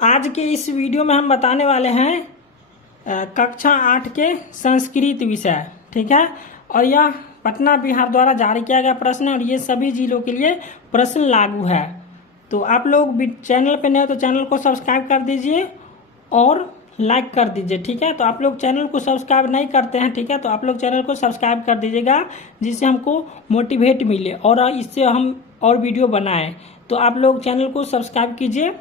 आज के इस वीडियो में हम बताने वाले हैं कक्षा 8 के संस्कृत विषय। ठीक है, और यह पटना बिहार द्वारा जारी किया गया प्रश्न है और ये सभी जिलों के लिए प्रश्न लागू है। तो आप लोग चैनल पे नए हो तो चैनल को सब्सक्राइब कर दीजिए और लाइक कर दीजिए। ठीक है, तो आप लोग चैनल को सब्सक्राइब नहीं करते हैं, ठीक है, तो आप लोग चैनल को सब्सक्राइब कर दीजिएगा जिससे हमको मोटिवेट मिले और इससे हम और वीडियो बनाएं। तो आप लोग चैनल को सब्सक्राइब कीजिए।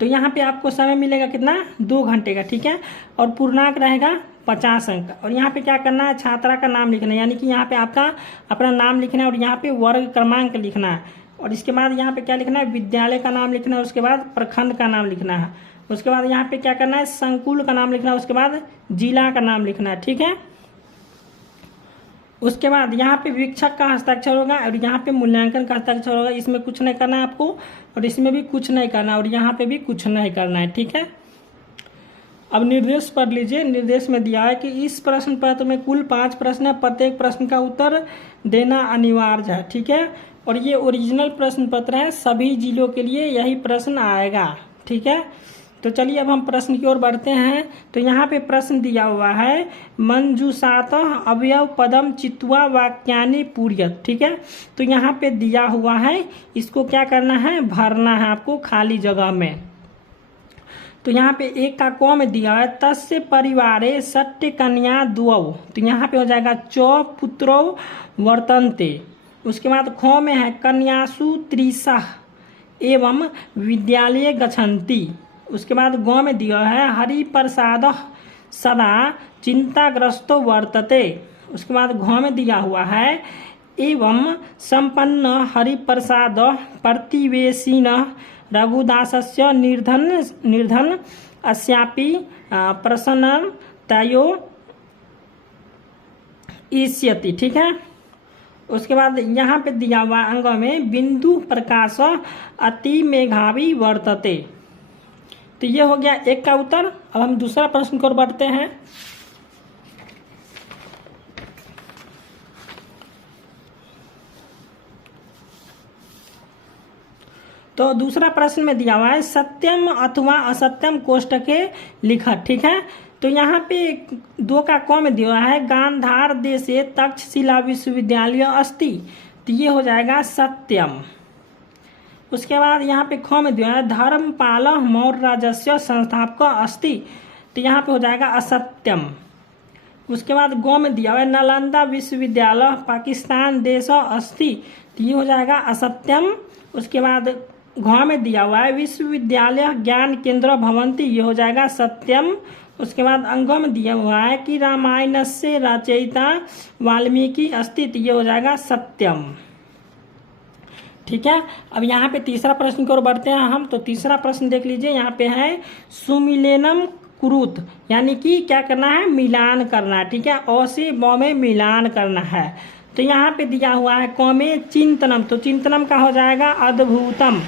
तो यहाँ पे आपको समय मिलेगा कितना, 2 घंटे का। ठीक है, और पूर्णांक रहेगा 50 अंक का। और यहाँ पे क्या करना है, छात्रा का नाम लिखना है, यानी कि यहाँ पे आपका अपना नाम लिखना है और यहाँ पे वर्ग क्रमांक लिखना है। और इसके बाद यहाँ पे क्या लिखना है, विद्यालय का नाम लिखना है, उसके बाद प्रखंड का नाम लिखना है, उसके बाद यहाँ पे क्या करना है, संकुल का नाम लिखना है, उसके बाद जिला का नाम लिखना है। ठीक है, उसके बाद यहाँ पे वीक्षक का हस्ताक्षर होगा और यहाँ पे मूल्यांकन का हस्ताक्षर होगा। इसमें कुछ नहीं करना है आपको और इसमें भी कुछ नहीं करना है और यहाँ पे भी कुछ नहीं करना है। ठीक है, अब निर्देश पढ़ लीजिए। निर्देश में दिया है कि इस प्रश्न पत्र में कुल 5 प्रश्न है, प्रत्येक प्रश्न का उत्तर देना अनिवार्य है। ठीक है, और ये ओरिजिनल प्रश्न पत्र है, सभी जिलों के लिए यही प्रश्न आएगा। ठीक है, तो चलिए अब हम प्रश्न की ओर बढ़ते हैं। तो यहाँ पे प्रश्न दिया हुआ है, मंजूषात अवयव पदम चित्वा वाक्यानि पूर्यत। ठीक है, तो यहाँ पे दिया हुआ है, इसको क्या करना है, भरना है आपको खाली जगह में। तो यहाँ पे एक का क में दिया है, तस्य परिवारे सट्य कन्या द्वौ। तो यहाँ पे हो जाएगा चौ पुत्रौ वर्तन्ते। उसके बाद ख में है, कन्यासु त्रिशः एवं विद्यालय गच्छन्ति। उसके बाद गौ में दिया है, हरिप्रसाद सदा चिंताग्रस्तो वर्तते। उसके बाद घ में दिया हुआ है, एवं संपन्न हरिप्रसाद प्रतिवेशिन रघुदासस्य निर्धन अस्यापि प्रसन्नतयो इष्यति। ठीक है, उसके बाद यहाँ पे दिया हुआ अंग में, बिंदु प्रकाश अति मेघावी वर्तते। तो ये हो गया एक का उत्तर। अब हम दूसरा प्रश्न की ओर बढ़ते हैं। तो दूसरा प्रश्न में दिया हुआ है, सत्यम अथवा असत्यम कोष्टके लिखत। ठीक है, तो यहाँ पे 2 का क में दिया है, गांधार देशे तक्षशिला विश्वविद्यालय अस्ति। तो ये हो जाएगा सत्यम। उसके बाद यहाँ पे ख में दिया है, धर्मपाल मौर्य राजस्य संस्थापक अस्ति। तो यहाँ पे हो जाएगा असत्यम। उसके बाद गौ में दिया हुआ है, नालंदा विश्वविद्यालय पाकिस्तान देश अस्ति। तो ये हो जाएगा असत्यम। उसके बाद घ में दिया हुआ है, विश्वविद्यालय ज्ञान केंद्र भवंती। ये हो जाएगा सत्यम। उसके बाद अंग में दिया हुआ है कि रामायण से रचयिता वाल्मीकि अस्ति। तो ये हो जाएगा सत्यम। ठीक है, अब यहाँ पे तीसरा प्रश्न की ओर बढ़ते हैं हम। तो तीसरा प्रश्न देख लीजिए, यहाँ पे है, सुमिलेनम कुरुत, यानी कि क्या करना है, मिलान करना है। ठीक है, अ से ब में मिलान करना है। तो यहाँ पे दिया हुआ है, क में चिंतनम। तो चिंतनम का हो जाएगा अद्भुतम।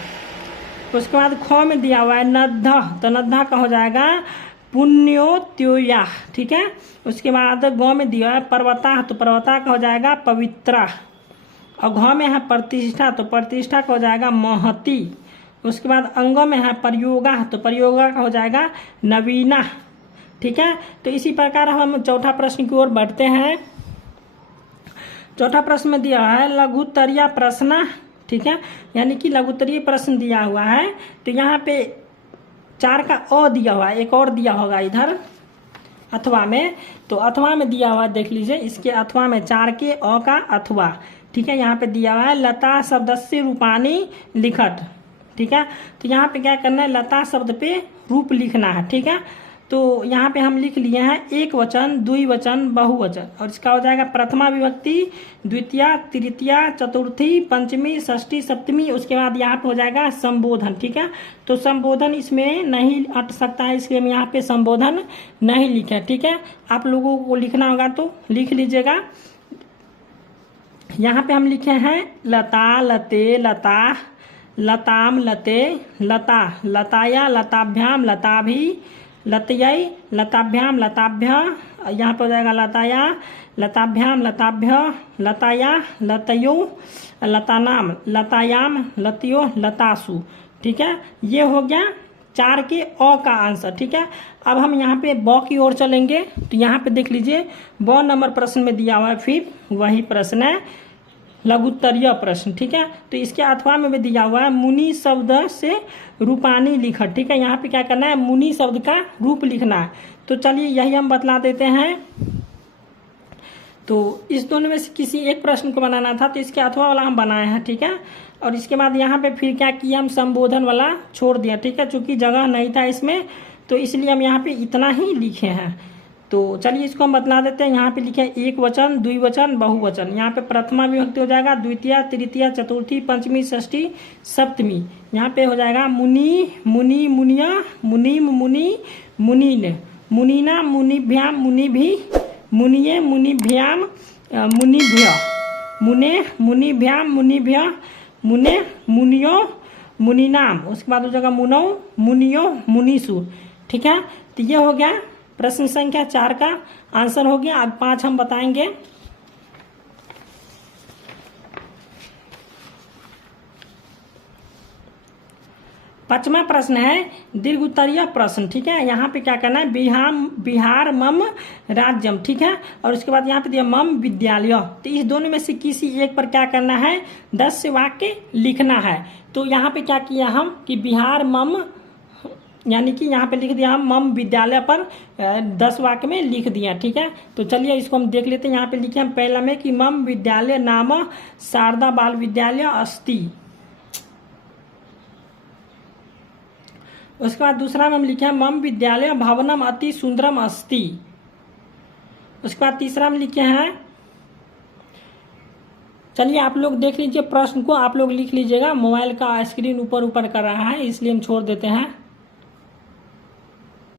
उसके बाद ख में दिया हुआ है, नद्ध। तो नद्धा का हो जाएगा पुण्योत्योया। ठीक है, उसके बाद ग में दिया है, पर्वता। तो पर्वता का हो जाएगा पवित्रा। और घ में है प्रतिष्ठा। तो प्रतिष्ठा का हो जाएगा महती। उसके बाद अंग में है प्रयोगा। तो प्रयोगा का हो जाएगा नवीना। ठीक है, तो इसी प्रकार हम चौथा प्रश्न की ओर बढ़ते हैं। चौथा प्रश्न में दिया है, लघुत्तरीय प्रश्न। ठीक है, यानी कि लघुत्तरीय प्रश्न दिया हुआ है। तो यहाँ पे 4 का अ दिया हुआ है, एक और दिया होगा इधर अथवा में। तो अथवा में दिया हुआ देख लीजिए, इसके अथवा में 4 के अ का अथवा। ठीक है, यहाँ पे दिया हुआ है, लता शब्दस्य रूपानी लिखत। ठीक है, तो यहाँ पे क्या करना है, लता शब्द पे रूप लिखना है। ठीक है, तो यहाँ पे हम लिख लिए हैं, एक वचन, द्विवचन, बहुवचन। और इसका हो जाएगा प्रथमा विभक्ति, द्वितीया, तृतीया, चतुर्थी, पंचमी, षष्ठी, सप्तमी। उसके बाद यहाँ पे हो जाएगा संबोधन। ठीक है, तो संबोधन इसमें नहीं अट सकता है, इसलिए हम यहाँ पे संबोधन नहीं लिखे। ठीक है, आप लोगों को लिखना होगा तो लिख लीजिएगा। यहाँ पे हम लिखे हैं, लता, लते, लता, लताम, लते, लता, लताया, लताभ्याम, लताभि, लतयै, लताभ्याम, लताभ्य। यहाँ पर हो जाएगा लताया, लताभ्याम, लताभ्य, लताया, लतयो, लतानाम, लतायाम, लतयो, लतासु। ठीक है, ये हो गया 4 के अ का आंसर। ठीक है, अब हम यहाँ पे ब की ओर चलेंगे। तो यहाँ पे देख लीजिए ब नंबर प्रश्न में दिया हुआ है, फिर वही प्रश्न है, लघुत्तरीय प्रश्न। ठीक है, तो इसके अथवा में भी दिया हुआ है मुनि शब्द से रूपानी लिखत। ठीक है, यहाँ पे क्या करना है, मुनि शब्द का रूप लिखना है। तो चलिए यही हम बतला देते हैं। तो इस दोनों में से किसी एक प्रश्न को बनाना था, तो इसके अथवा वाला हम बनाए हैं। ठीक है, और इसके बाद यहाँ पे फिर क्या किया, हम संबोधन वाला छोड़ दिया। ठीक है, चूंकि जगह नहीं था इसमें, तो इसलिए हम यहाँ पे इतना ही लिखे हैं। तो चलिए इसको हम बतला देते हैं। यहाँ पे लिखे एक वचन, द्विवचन, बहुवचन। यहाँ पे प्रथमा विभक्ति हो जाएगा द्वितीय, तृतीय, चतुर्थी, पंचमी, षष्ठी, सप्तमी। यहाँ पे हो जाएगा मुनि, मुनि, मुनिया, मुनिम, मुनि, मुनिन, मुनिना, मुनिभ्याम, मुनिभि, मुनिये, मुनिभ्याम, मुनिभ्य, मुने, मुनिभ्याम, मुनिभ्य, मुने, मुनियो, मुनिनाम। उसके बाद हो जाएगा मुनौ, मुनियो, मुनिसु। ठीक है, तो ये हो गया प्रश्न संख्या 4 का आंसर हो गया। अब 5 हम बताएंगे। पांचवा प्रश्न है दीर्घ उत्तरीय प्रश्न। ठीक है, यहाँ पे क्या करना है, बिहार मम राज्यम। ठीक है, और उसके बाद यहाँ पे दिया मम विद्यालय। तो इस दोनों में से किसी एक पर क्या करना है, 10 वाक्य लिखना है। तो यहाँ पे क्या किया हम कि बिहार मम, यानी कि यहाँ पे लिख दिया हम मम विद्यालय पर 10 वाक्य में लिख दिया। ठीक है, तो चलिए इसको हम देख लेते हैं। यहाँ पे लिखे हम पहला में कि मम विद्यालय नाम शारदा बाल विद्यालय अस्ति। उसके बाद दूसरा में हम लिखे हैं मम विद्यालय भवनम अति सुंदरम अस्ति। उसके बाद तीसरा में लिखे हैं, चलिए आप लोग देख लीजिए प्रश्न को, आप लोग लिख लीजिएगा। मोबाइल का स्क्रीन ऊपर ऊपर कर रहा है, इसलिए हम छोड़ देते हैं।